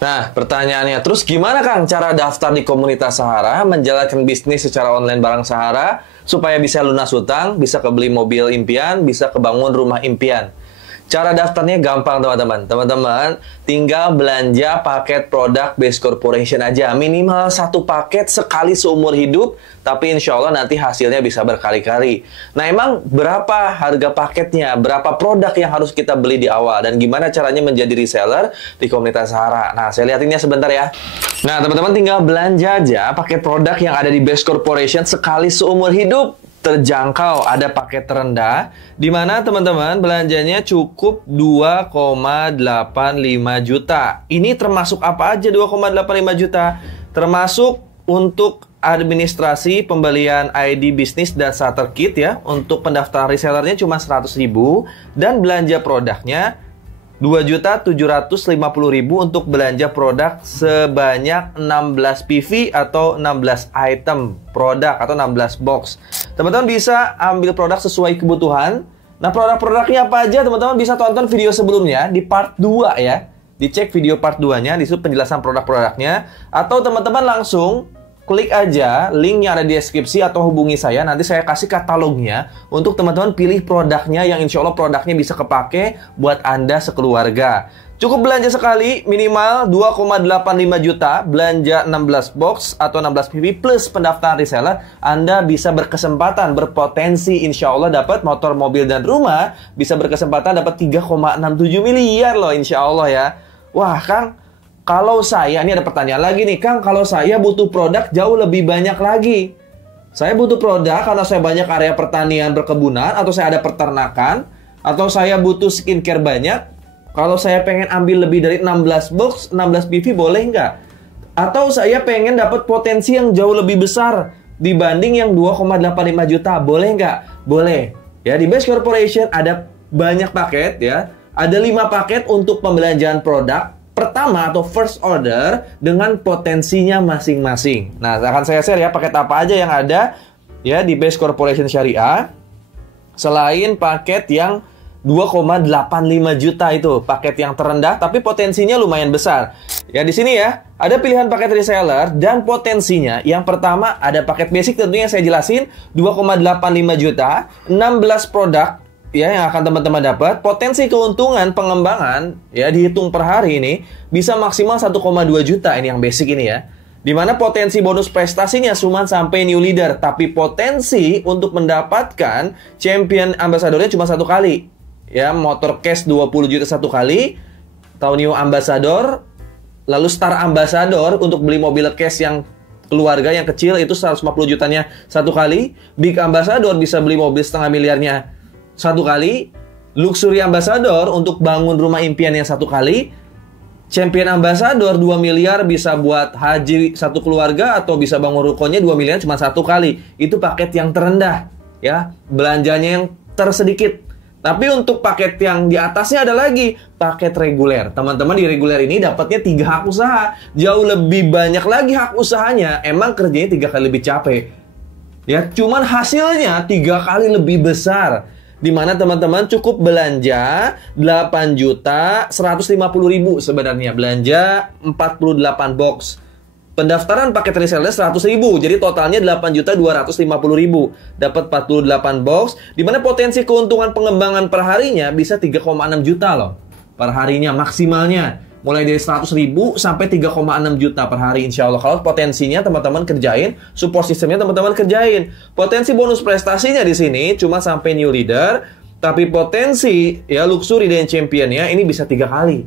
Nah, pertanyaannya, terus gimana Kang cara daftar di komunitas Sahara, menjalankan bisnis secara online bareng Sahara, supaya bisa lunas hutang, bisa kebeli mobil impian, bisa kebangun rumah impian? Cara daftarnya gampang teman-teman. Teman-teman tinggal belanja paket produk Base Corporation aja. Minimal satu paket sekali seumur hidup, tapi insya Allah nanti hasilnya bisa berkali-kali. Nah emang berapa harga paketnya? Berapa produk yang harus kita beli di awal? Dan gimana caranya menjadi reseller di komunitas Sahara? Nah saya lihatinnya sebentar ya. Nah teman-teman tinggal belanja aja paket produk yang ada di Base Corporation sekali seumur hidup. Terjangkau, ada paket terendah di mana teman-teman belanjanya cukup 2,85 juta. Ini termasuk apa aja 2,85 juta? Termasuk untuk administrasi pembelian ID bisnis dan starter kit ya. Untuk pendaftaran resellernya cuma 100.000 dan belanja produknya 2.750.000 untuk belanja produk sebanyak 16 PV atau 16 item produk atau 16 box. Teman-teman bisa ambil produk sesuai kebutuhan. Nah, produk-produknya apa aja? Teman-teman bisa tonton video sebelumnya di part 2 ya. Dicek video part 2-nya, di situ penjelasan produk-produknya. Atau teman-teman langsung klik aja link yang ada di deskripsi atau hubungi saya. Nanti saya kasih katalognya untuk teman-teman pilih produknya yang insya Allah produknya bisa kepake buat Anda sekeluarga. Cukup belanja sekali, minimal 2,85 juta, belanja 16 box atau 16 PV plus pendaftaran reseller, Anda bisa berkesempatan, berpotensi insya Allah dapat motor, mobil, dan rumah, bisa berkesempatan dapat 3,67 miliar loh insya Allah ya. Wah Kang, kalau saya, ini ada pertanyaan lagi nih, Kang, kalau saya butuh produk jauh lebih banyak lagi. Saya butuh produk karena saya banyak area pertanian berkebunan, atau saya ada peternakan, atau saya butuh skincare banyak. Kalau saya pengen ambil lebih dari 16 box, 16 PV boleh nggak? Atau saya pengen dapat potensi yang jauh lebih besar dibanding yang 2,85 juta, boleh nggak? Boleh. Ya, di Base Corporation ada banyak paket ya. Ada 5 paket untuk pembelanjaan produk pertama atau first order dengan potensinya masing-masing. Nah, akan saya share ya paket apa aja yang ada ya di Base Corporation Syariah. Selain paket yang 2,85 juta itu, paket yang terendah tapi potensinya lumayan besar. Ya di sini ya, ada pilihan paket reseller dan potensinya. Yang pertama ada paket basic tentunya saya jelasin 2,85 juta, 16 produk ya yang akan teman-teman dapat. Potensi keuntungan pengembangan ya dihitung per hari ini bisa maksimal 1,2 juta ini yang basic ini ya. Dimana potensi bonus prestasinya cuma sampai new leader, tapi potensi untuk mendapatkan champion ambassadornya cuma 1 kali. Ya, motor cash 20 juta 1 kali, atau new ambassador, lalu star ambassador untuk beli mobil cash yang keluarga yang kecil itu 150 jutanya 1 kali, big ambassador bisa beli mobil setengah miliarnya 1 kali, luxury ambassador untuk bangun rumah impian yang 1 kali, champion ambassador 2 miliar bisa buat haji 1 keluarga atau bisa bangun rukonya 2 miliar cuma 1 kali. Itu paket yang terendah ya, belanjanya yang tersedikit. Tapi untuk paket yang di atasnya ada lagi paket reguler. Teman-teman di reguler ini dapatnya 3 hak usaha. Jauh lebih banyak lagi hak usahanya. Emang kerjanya 3 kali lebih capek. Ya, cuman hasilnya 3 kali lebih besar. Dimana teman-teman cukup belanja 8.150.000 sebenarnya. Belanja 48 box. Pendaftaran paket reseller 100.000, jadi totalnya 8.250.000. Dapat 48 box, di mana potensi keuntungan pengembangan per harinya bisa 3,6 juta loh. Per harinya maksimalnya. Mulai dari 100.000 sampai 3,6 juta per hari insya Allah. Kalau potensinya teman-teman kerjain, support sistemnya teman-teman kerjain. Potensi bonus prestasinya di sini cuma sampai new leader, tapi potensi ya luxury dan championnya ini bisa 3 kali.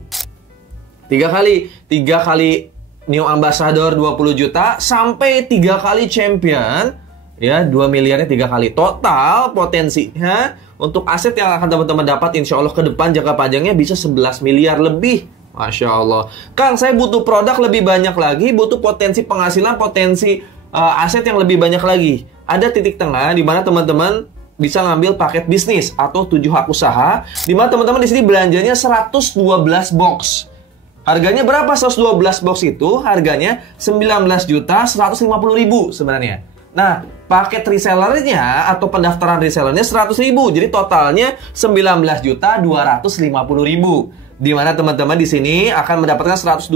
3 kali new ambassador 20 juta sampai 3 kali champion ya 2 miliarnya 3 kali. Total potensinya untuk aset yang akan teman-teman dapat insya Allah ke depan jangka panjangnya bisa 11 miliar lebih. Masya Allah. Kang, saya butuh produk lebih banyak lagi, butuh potensi penghasilan, potensi aset yang lebih banyak lagi. Ada titik tengah di mana teman-teman bisa ngambil paket bisnis atau 7 hak usaha, di mana teman-teman di sini belanjanya 112 box. Harganya berapa 112 box itu? Harganya 19.150.000 sebenarnya. Nah, paket resellernya atau pendaftaran resellernya 100.000. Jadi totalnya 19.250.000. Di mana teman-teman di sini akan mendapatkan 112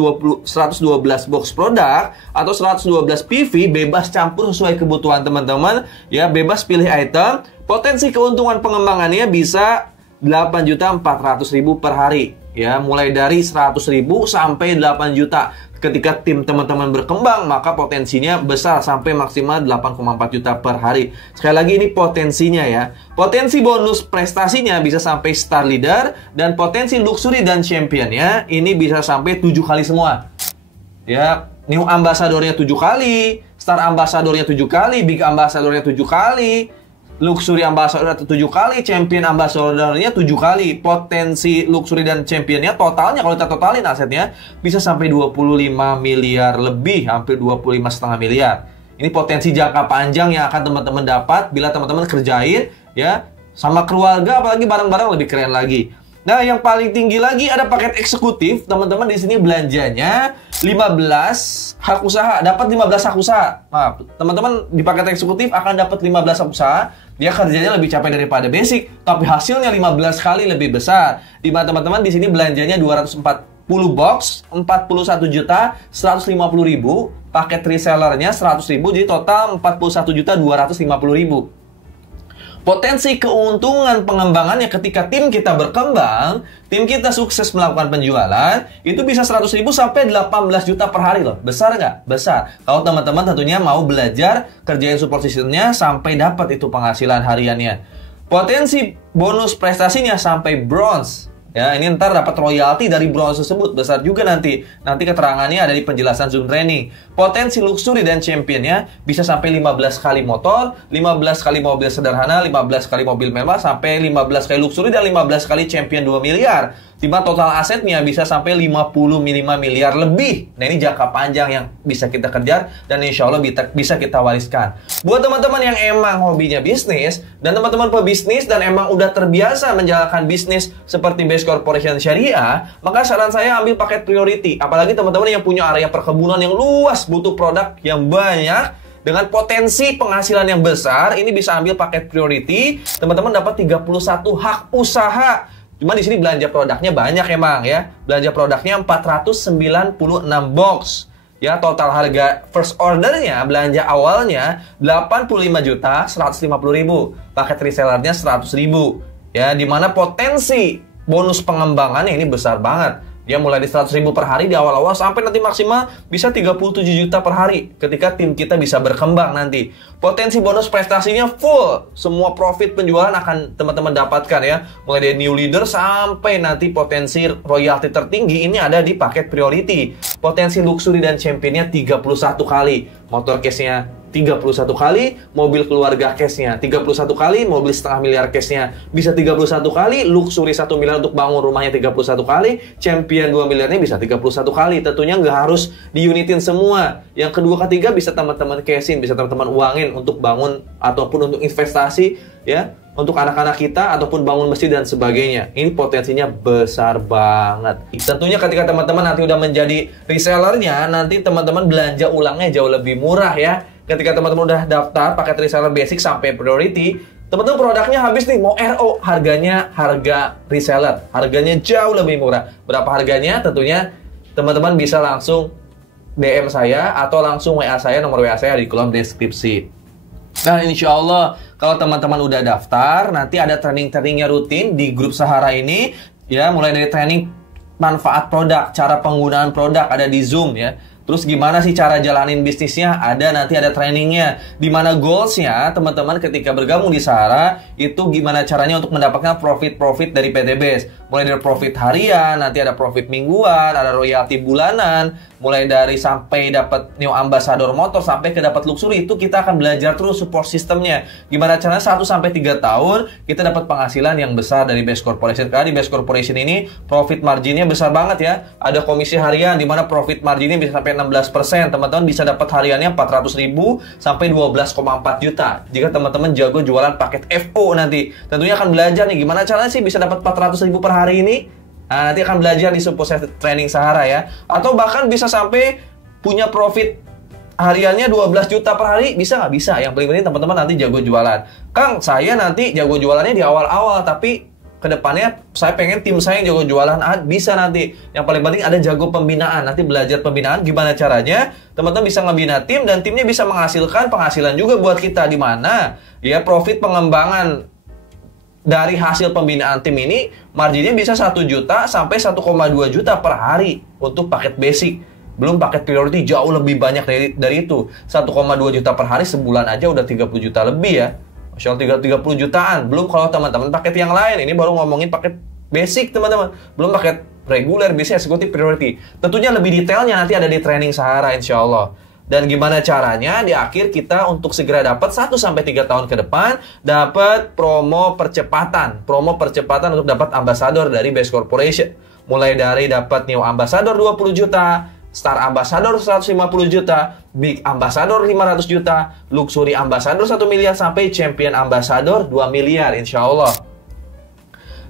box produk atau 112 PV bebas campur sesuai kebutuhan teman-teman ya, bebas pilih item. Potensi keuntungan pengembangannya bisa 8.400.000 per hari ya, mulai dari 100.000 sampai 8 juta. Ketika tim teman-teman berkembang, maka potensinya besar sampai maksimal 8,4 juta per hari. Sekali lagi ini potensinya ya. Potensi bonus prestasinya bisa sampai star leader, dan potensi luxury dan championnya ini bisa sampai 7 kali semua. Ya, new ambassadornya 7 kali, star ambassadornya 7 kali, big ambassadornya 7 kali, luxury ambassador 7 kali, champion ambassadornya 7 kali. Potensi luxury dan championnya totalnya, kalau kita totalin asetnya, bisa sampai 25 miliar lebih, hampir 25,5 miliar. Ini potensi jangka panjang yang akan teman-teman dapat bila teman-teman kerjain ya sama keluarga, apalagi bareng-bareng lebih keren lagi. Nah, yang paling tinggi lagi ada paket eksekutif. Teman-teman di sini belanjanya 15 hak usaha, dapat 15 hak usaha. Nah, teman-teman di paket eksekutif akan dapat 15 hak usaha. Dia kerjanya lebih capek daripada basic, tapi hasilnya 15 kali lebih besar. Di mana teman-teman di sini belanjanya 240 box, 41.150.000, paket resellernya 100.000, jadi total 41.250.000. Potensi keuntungan pengembangannya ketika tim kita berkembang, tim kita sukses melakukan penjualan, itu bisa 100.000 sampai 18 juta per hari loh. Besar nggak? Besar. Kalau teman-teman tentunya mau belajar, kerjain support systemnya sampai dapat itu penghasilan hariannya. Potensi bonus prestasinya sampai bronze. Ya, ini ntar dapat royalti dari bronze tersebut, besar juga nanti. Nanti keterangannya ada di penjelasan Zoom training. Potensi luxury dan championnya bisa sampai 15 kali motor, 15 kali mobil sederhana, 15 kali mobil mewah, sampai 15 kali luxury dan 15 kali champion 2 miliar. Dimana total asetnya bisa sampai 55 miliar lebih. Nah, ini jangka panjang yang bisa kita kejar dan insya Allah bisa kita wariskan. Buat teman-teman yang emang hobinya bisnis dan teman-teman pebisnis dan emang udah terbiasa menjalankan bisnis seperti Base Corporation Syariah, maka saran saya ambil paket priority. Apalagi teman-teman yang punya area perkebunan yang luas, butuh produk yang banyak dengan potensi penghasilan yang besar, ini bisa ambil paket priority. Teman-teman dapat 31 hak usaha. Cuma di sini belanja produknya banyak emang ya. Belanja produknya 496 box. Ya, total harga first ordernya, belanja awalnya 85.150.000. Paket resellernya 100.000. Ya, dimana potensi bonus pengembangannya ini besar banget. Dia mulai di 100.000 per hari di awal-awal sampai nanti maksimal bisa 37 juta per hari ketika tim kita bisa berkembang nanti. Potensi bonus prestasinya full. Semua profit penjualan akan teman-teman dapatkan ya. Mulai dari new leader sampai nanti potensi royalti tertinggi ini ada di paket priority. Potensi luxury dan championnya 31 kali. Motor case-nya 31 kali, mobil keluarga case-nya 31 kali, mobil setengah miliar case-nya bisa 31 kali, luxury 1 miliar untuk bangun rumahnya 31 kali, champion 2 miliarnya bisa 31 kali. Tentunya nggak harus diunitin semua. Yang kedua ketiga bisa teman-teman cash-in, bisa teman-teman uangin untuk bangun ataupun untuk investasi ya, untuk anak-anak kita ataupun bangun masjid dan sebagainya. Ini potensinya besar banget. Tentunya ketika teman-teman nanti udah menjadi resellernya, nanti teman-teman belanja ulangnya jauh lebih murah ya. Ketika teman-teman udah daftar paket reseller basic sampai priority, teman-teman produknya habis nih, mau RO, harganya harga reseller, harganya jauh lebih murah. Berapa harganya? Tentunya teman-teman bisa langsung DM saya atau langsung WA saya, nomor WA saya di kolom deskripsi. Nah, insya Allah kalau teman-teman udah daftar, nanti ada training-trainingnya rutin di grup Sahara ini ya, mulai dari training manfaat produk, cara penggunaan produk ada di Zoom ya. Terus gimana sih cara jalanin bisnisnya? Nanti ada trainingnya. Dimana goalsnya teman-teman ketika bergabung di Sahara itu gimana caranya untuk mendapatkan profit dari PT Base. Mulai dari profit harian, nanti ada profit mingguan, ada royalti bulanan, mulai dari sampai dapat new ambassador motor sampai ke dapat luxury. Itu kita akan belajar terus support sistemnya. Gimana caranya 1-3 tahun kita dapat penghasilan yang besar dari Base Corporation. Karena di Base Corporation ini profit marginnya besar banget ya. Ada komisi harian dimana profit marginnya bisa sampai 16%. Teman-teman bisa dapat hariannya 400.000 sampai 12,4 juta. Jika teman-teman jago jualan paket FO nanti. Tentunya akan belajar nih gimana caranya sih bisa dapat 400.000 per hari ini. Nah, nanti akan belajar di support training Sahara ya. Atau bahkan bisa sampai punya profit hariannya 12 juta per hari. Bisa nggak? Bisa. Yang paling penting teman-teman nanti jago jualan. Kang, saya nanti jago jualannya di awal-awal, tapi kedepannya saya pengen tim saya yang jago jualan, bisa nanti. Yang paling penting ada jago pembinaan. Nanti belajar pembinaan gimana caranya teman-teman bisa ngebina tim dan timnya bisa menghasilkan penghasilan juga buat kita, di mana ya profit pengembangan dari hasil pembinaan tim ini marginnya bisa 1 juta sampai 1,2 juta per hari untuk paket basic. Belum paket priority jauh lebih banyak dari itu. 1,2 juta per hari sebulan aja udah 30 juta lebih ya. Masya Allah, 30 jutaan. Belum kalau teman-teman paket yang lain. Ini baru ngomongin paket basic teman-teman. Belum paket reguler, bisa eksekutif, priority. Tentunya lebih detailnya nanti ada di training Sahara insya Allah. Dan gimana caranya di akhir kita untuk segera dapat 1-3 tahun ke depan dapat promo percepatan. Promo percepatan untuk dapat ambassador dari Best Corporation. Mulai dari dapat New Ambassador 20 juta, Star Ambassador 150 juta, Big Ambassador 500 juta, Luxury Ambassador 1 miliar, sampai Champion Ambassador 2 miliar insya Allah.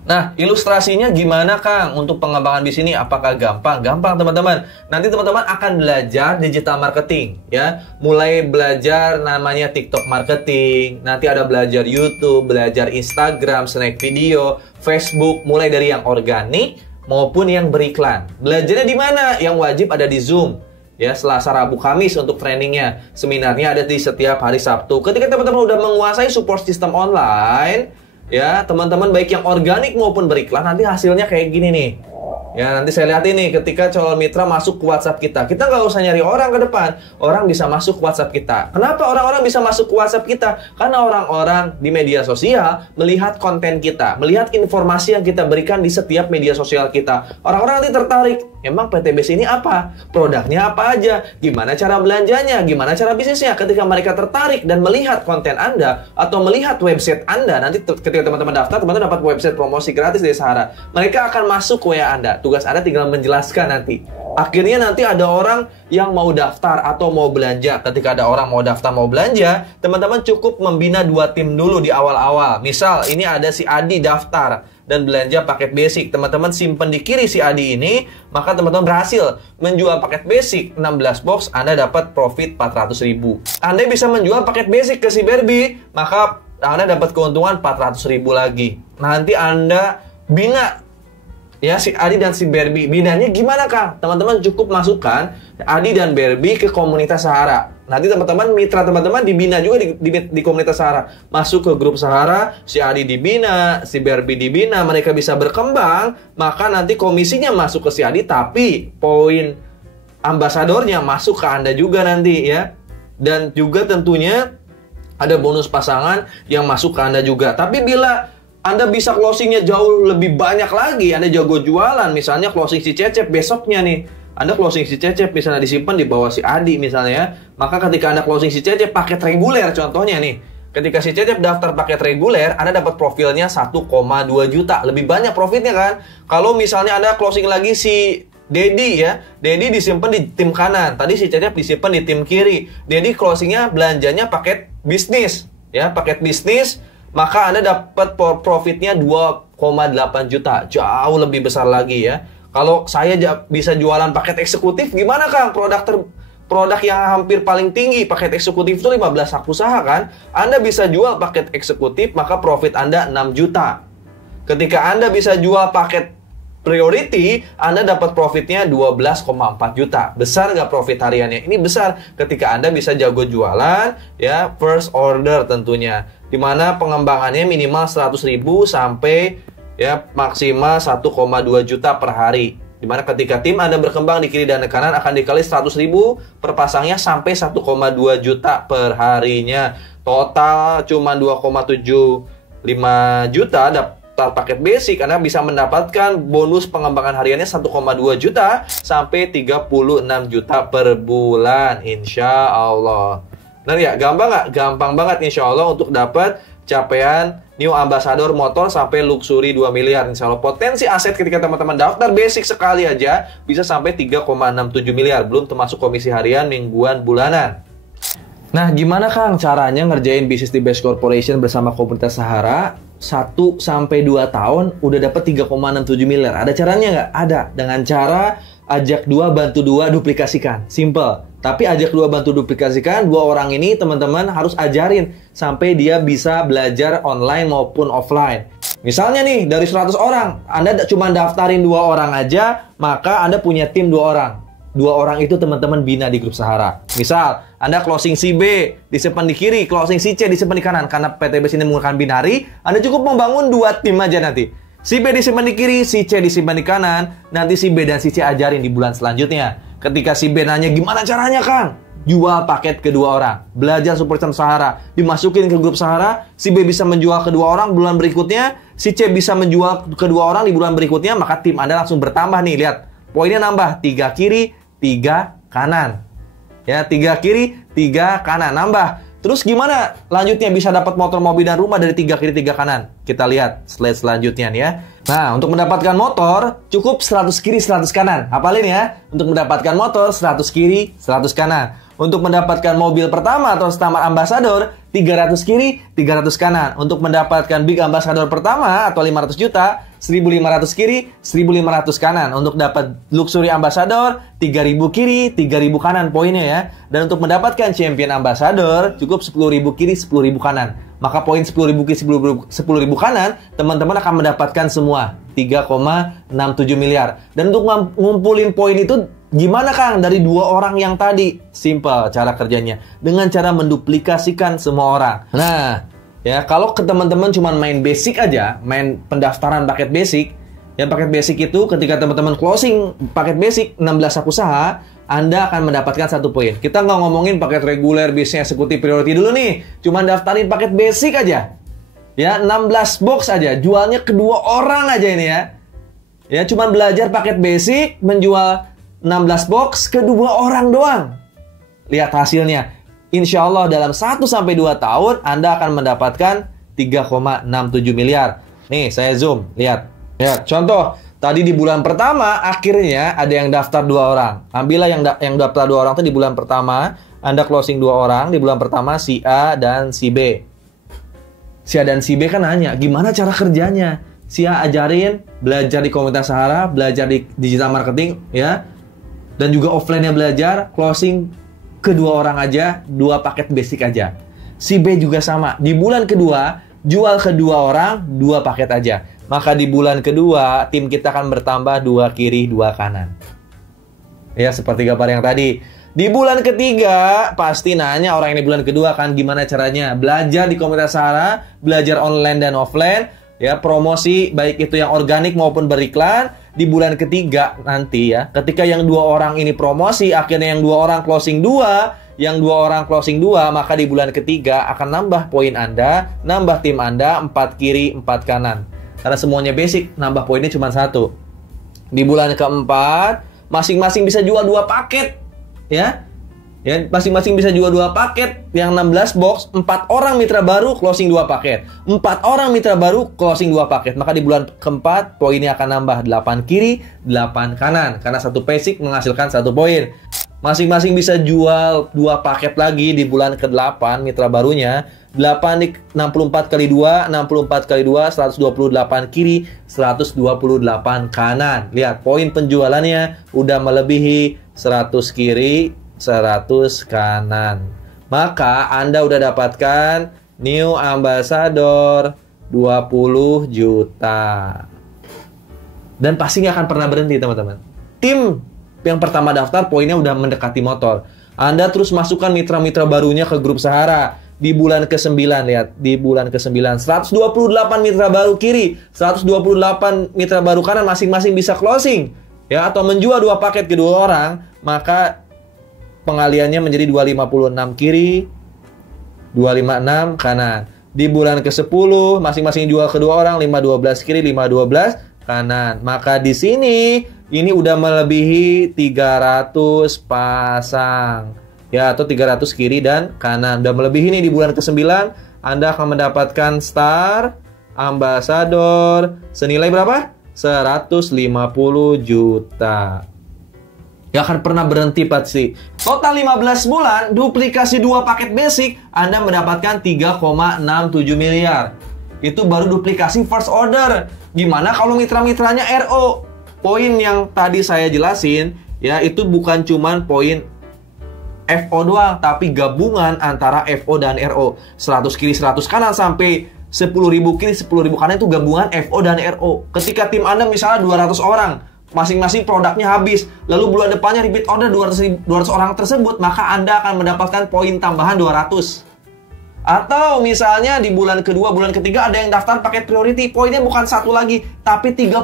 Nah, ilustrasinya gimana Kang untuk pengembangan di sini? Apakah gampang? Gampang teman-teman. Nanti teman-teman akan belajar digital marketing ya. Mulai belajar namanya TikTok marketing, nanti ada belajar YouTube, belajar Instagram, snack video, Facebook, mulai dari yang organik maupun yang beriklan. Belajarnya di mana? Yang wajib ada di Zoom. Ya, Selasa, Rabu, Kamis untuk trainingnya. Seminarnya ada di setiap hari Sabtu. Ketika teman-teman udah menguasai support system online, ya, teman-teman baik yang organik maupun beriklan, nanti hasilnya kayak gini nih. Ya, nanti saya lihat ini ketika calon mitra masuk ke WhatsApp kita. Kita nggak usah nyari orang ke depan. Orang bisa masuk ke WhatsApp kita. Kenapa orang-orang bisa masuk ke WhatsApp kita? Karena orang-orang di media sosial melihat konten kita, melihat informasi yang kita berikan di setiap media sosial kita. Orang-orang nanti tertarik. Emang PTBS ini apa? Produknya apa aja? Gimana cara belanjanya? Gimana cara bisnisnya? Ketika mereka tertarik dan melihat konten Anda atau melihat website Anda, nanti ketika teman-teman daftar, teman-teman dapat website promosi gratis dari Sahara. Mereka akan masuk ke WA Anda. Tugas Anda tinggal menjelaskan nanti. Akhirnya nanti ada orang yang mau daftar atau mau belanja. Ketika ada orang mau daftar, mau belanja, teman-teman cukup membina 2 tim dulu di awal-awal. Misal, ini ada si Adi daftar dan belanja paket basic. Teman-teman simpen di kiri si Adi ini, maka teman-teman berhasil menjual paket basic 16 box, Anda dapat profit 400.000. Anda bisa menjual paket basic ke si Barbie, maka Anda dapat keuntungan 400.000 lagi. Nanti Anda bina ya si Adi dan si Barbie. Binanya gimana Kang? Teman-teman cukup masukkan Adi dan Barbie ke komunitas Sahara. Nanti teman-teman, mitra teman-teman dibina juga di komunitas Sahara. Masuk ke grup Sahara, si Adi dibina, si Barbie dibina, mereka bisa berkembang, maka nanti komisinya masuk ke si Adi, tapi poin ambasadornya masuk ke Anda juga nanti ya. Dan juga tentunya ada bonus pasangan yang masuk ke Anda juga. Tapi bila Anda bisa closingnya jauh lebih banyak lagi, Anda jago jualan, misalnya closing si Cecep besoknya nih, Anda closing si Cecep misalnya disimpan di bawah si Adi misalnya ya, maka ketika Anda closing si Cecep paket reguler contohnya nih, ketika si Cecep daftar paket reguler, Anda dapat profilnya 1,2 juta, lebih banyak profitnya kan. Kalau misalnya Anda closing lagi si Dedi ya, Dedi disimpan di tim kanan, tadi si Cecep disimpan di tim kiri. Dedi closingnya belanjanya paket bisnis ya, paket bisnis, maka Anda dapat profitnya 2,8 juta, jauh lebih besar lagi ya. Kalau saya bisa jualan paket eksekutif, gimana Kang? Produk yang hampir paling tinggi, paket eksekutif itu 15 hak usaha kan? Anda bisa jual paket eksekutif, maka profit Anda 6 juta. Ketika Anda bisa jual paket priority, Anda dapat profitnya 12,4 juta. Besar nggak profit hariannya? Ini besar ketika Anda bisa jago jualan, ya, first order tentunya. Dimana pengembangannya minimal 100.000 sampai ya maksimal 1,2 juta per hari. Dimana ketika tim Anda berkembang di kiri dan di kanan akan dikali 100.000 per pasangnya sampai 1,2 juta per harinya. Total cuma 2,75 juta daftar paket basic, Anda bisa mendapatkan bonus pengembangan hariannya 1,2 juta sampai 36 juta per bulan, insya Allah. Benar ya? Gampang nggak? Gampang banget insya Allah untuk dapat capaian New Ambassador motor sampai luxury 2 miliar. Insya Allah potensi aset ketika teman-teman daftar basic sekali aja bisa sampai 3,67 miliar. Belum termasuk komisi harian, mingguan, bulanan. Nah, gimana Kang caranya ngerjain bisnis di Best Corporation bersama komunitas Sahara 1-2 tahun udah dapat 3,67 miliar? Ada caranya nggak? Ada. Dengan cara ajak 2, bantu 2, duplikasikan. Simple. Tapi ajak 2, bantu duplikasikan, 2 orang ini teman-teman harus ajarin sampai dia bisa belajar online maupun offline. Misalnya nih, dari 100 orang, Anda cuma daftarin 2 orang aja, maka Anda punya tim 2 orang. 2 orang itu teman-teman bina di grup Sahara. Misal, Anda closing si B, disimpan di kiri, closing si C, disimpan di kanan. Karena PTBS ini menggunakan binari, Anda cukup membangun 2 tim aja nanti. Si B disimpan di kiri, si C disimpan di kanan, nanti si B dan si C ajarin di bulan selanjutnya. Ketika si B nanya, gimana caranya Kang? Jual paket ke 2 orang. Belajar Super Champ Sahara. Dimasukin ke grup Sahara, si B bisa menjual ke 2 orang bulan berikutnya, si C bisa menjual ke 2 orang di bulan berikutnya, maka tim Anda langsung bertambah nih, lihat. Poinnya nambah, 3 kiri, 3 kanan. Ya, 3 kiri, 3 kanan. Nambah. Terus gimana lanjutnya bisa dapat motor, mobil, dan rumah dari 3 kiri, 3 kanan? Kita lihat slide selanjutnya nih ya. Nah, untuk mendapatkan motor, cukup 100 kiri, 100 kanan. Hafalin ya. Untuk mendapatkan motor, 100 kiri, 100 kanan. Untuk mendapatkan mobil pertama atau Stamart Ambassador, 300 kiri, 300 kanan. Untuk mendapatkan Big Ambassador pertama atau 500 juta, 1.500 kiri, 1.500 kanan. Untuk dapat Luxury Ambassador, 3.000 kiri, 3.000 kanan poinnya ya. Dan untuk mendapatkan Champion Ambassador, cukup 10.000 kiri, 10.000 kanan. Maka poin 10.000 kiri, 10.000 kanan, teman-teman akan mendapatkan semua 3,67 miliar. Dan untuk ngumpulin poin itu gimana Kang dari 2 orang yang tadi? Simple cara kerjanya. Dengan cara menduplikasikan semua orang. Nah, ya kalau ke teman-teman cuma main basic aja, main pendaftaran paket basic, ya paket basic itu ketika teman-teman closing paket basic 16 usaha, Anda akan mendapatkan 1 poin. Kita nggak ngomongin paket reguler, bisnis eksekutif, priority dulu nih. Cuma daftarin paket basic aja. Ya, 16 box aja. Jualnya ke 2 orang aja ini ya. Ya, cuma belajar paket basic, menjual 16 box ke 2 orang doang. Lihat hasilnya. Insya Allah dalam 1-2 tahun Anda akan mendapatkan 3,67 miliar. Nih, saya zoom. Lihat. Lihat. Contoh. Tadi di bulan pertama, akhirnya ada yang daftar 2 orang. Ambillah yang daftar 2 orang itu di bulan pertama. Anda closing 2 orang. Di bulan pertama, si A dan si B. Si A dan si B kan nanya, gimana cara kerjanya? Si A ajarin, belajar di komunitas Sahara, belajar di digital marketing, ya. Dan juga offline-nya belajar, closing ke 2 orang aja, 2 paket basic aja. Si B juga sama. Di bulan kedua, jual ke 2 orang, 2 paket aja. Maka di bulan kedua, tim kita akan bertambah 2 kiri, 2 kanan. Ya, seperti gambar yang tadi. Di bulan ketiga, pasti nanya orang yang di bulan kedua kan gimana caranya. Belajar di komunitas Sahara, belajar online dan offline. Ya, promosi, baik itu yang organik maupun beriklan. Di bulan ketiga nanti ya, ketika yang 2 orang ini promosi, akhirnya yang 2 orang closing 2, yang 2 orang closing 2, maka di bulan ketiga akan nambah poin Anda, nambah tim Anda, 4 kiri, 4 kanan. Karena semuanya basic, nambah poinnya cuma 1. Di bulan keempat, masing-masing bisa jual 2 paket. Ya, masing-masing bisa jual 2 paket. Yang 16 box, 4 orang mitra baru closing 2 paket. 4 orang mitra baru closing 2 paket. Maka di bulan keempat, poinnya akan nambah 8 kiri, 8 kanan. Karena 1 basic menghasilkan 1 poin. Masing-masing bisa jual 2 paket lagi di bulan ke-8 mitra barunya. 8 di 64 kali 2, 64 kali 2, 128 kiri, 128 kanan. Lihat, poin penjualannya udah melebihi 100 kiri, 100 kanan. Maka Anda udah dapatkan New Ambassador 20 juta. Dan pasti nggak akan pernah berhenti, teman-teman. Tim yang pertama daftar poinnya udah mendekati motor. Anda terus masukkan mitra-mitra barunya ke grup Sahara. Di bulan ke-9, lihat. Di bulan ke-9, 128 mitra baru kiri, 128 mitra baru kanan, masing-masing bisa closing. Ya, atau menjual 2 paket ke 2 orang. Maka pengaliannya menjadi 256 kiri, 256 kanan. Di bulan ke-10, masing-masing jual ke 2 orang, 512 kiri, 512 kanan. Maka di sini, ini udah melebihi 300 pasang. Ya, atau 300 kiri dan kanan. Udah melebihi nih di bulan ke-9, Anda akan mendapatkan Star Ambassador senilai berapa? 150 juta. Gak akan pernah berhenti pasti. Total 15 bulan, duplikasi 2 paket basic, Anda mendapatkan 3,67 miliar. Itu baru duplikasi first order. Gimana kalau mitra-mitranya RO? poin yang tadi saya jelasin, ya itu bukan cuman poin FO doang, tapi gabungan antara FO dan RO. 100 kiri 100 kanan sampai 10.000 kiri 10.000 kanan itu gabungan FO dan RO. Ketika tim Anda misalnya 200 orang, masing-masing produknya habis, lalu bulan depannya repeat order 200 orang tersebut, maka Anda akan mendapatkan poin tambahan 200. Atau misalnya di bulan kedua, bulan ketiga ada yang daftar paket priority, poinnya bukan 1 lagi, tapi 31.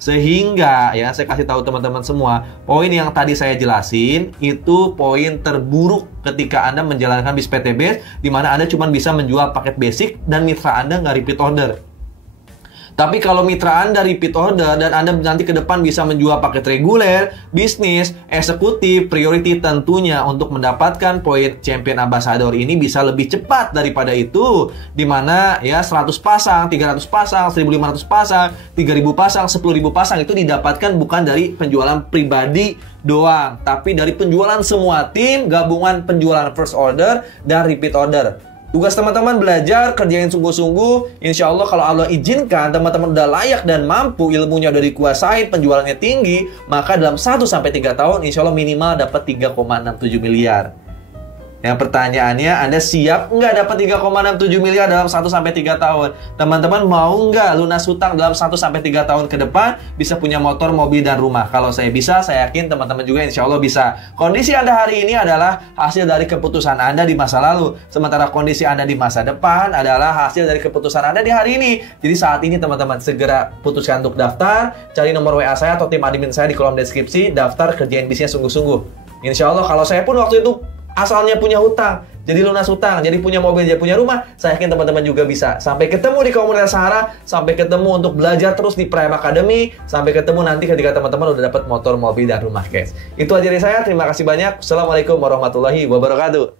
Sehingga ya saya kasih tahu teman-teman semua, poin yang tadi saya jelasin itu poin terburuk ketika Anda menjalankan bis PTBS, di mana Anda cuma bisa menjual paket basic dan mitra Anda nggak repeat order. Tapi kalau mitra Anda repeat order dan Anda nanti ke depan bisa menjual paket reguler, bisnis, eksekutif, priority, tentunya untuk mendapatkan poin champion ambassador ini bisa lebih cepat daripada itu. Dimana ya 100 pasang, 300 pasang, 1.500 pasang, 3.000 pasang, 10.000 pasang itu didapatkan bukan dari penjualan pribadi doang, tapi dari penjualan semua tim, gabungan penjualan first order dan repeat order. Tugas teman-teman belajar, kerjain sungguh-sungguh. Insya Allah kalau Allah izinkan, teman-teman udah layak dan mampu, ilmunya udah dikuasain, penjualannya tinggi, maka dalam 1-3 tahun, insya Allah minimal dapat 3,67 miliar. Yang pertanyaannya, Anda siap nggak dapat 3,67 miliar dalam 1-3 tahun? Teman-teman mau nggak lunas hutang dalam 1-3 tahun ke depan, bisa punya motor, mobil, dan rumah? Kalau saya bisa, saya yakin teman-teman juga insya Allah bisa. Kondisi Anda hari ini adalah hasil dari keputusan Anda di masa lalu. Sementara kondisi Anda di masa depan adalah hasil dari keputusan Anda di hari ini. Jadi saat ini teman-teman segera putuskan untuk daftar, cari nomor WA saya atau tim admin saya di kolom deskripsi, daftar, kerjain bisnisnya sungguh-sungguh. Insya Allah kalau saya pun waktu itu asalnya punya hutang, jadi lunas hutang, jadi punya mobil, jadi punya rumah, saya yakin teman-teman juga bisa. Sampai ketemu di komunitas Sahara, sampai ketemu untuk belajar terus di Prime Academy, sampai ketemu nanti ketika teman-teman udah dapat motor, mobil, dan rumah, guys. Itu aja dari saya, terima kasih banyak. Assalamualaikum warahmatullahi wabarakatuh.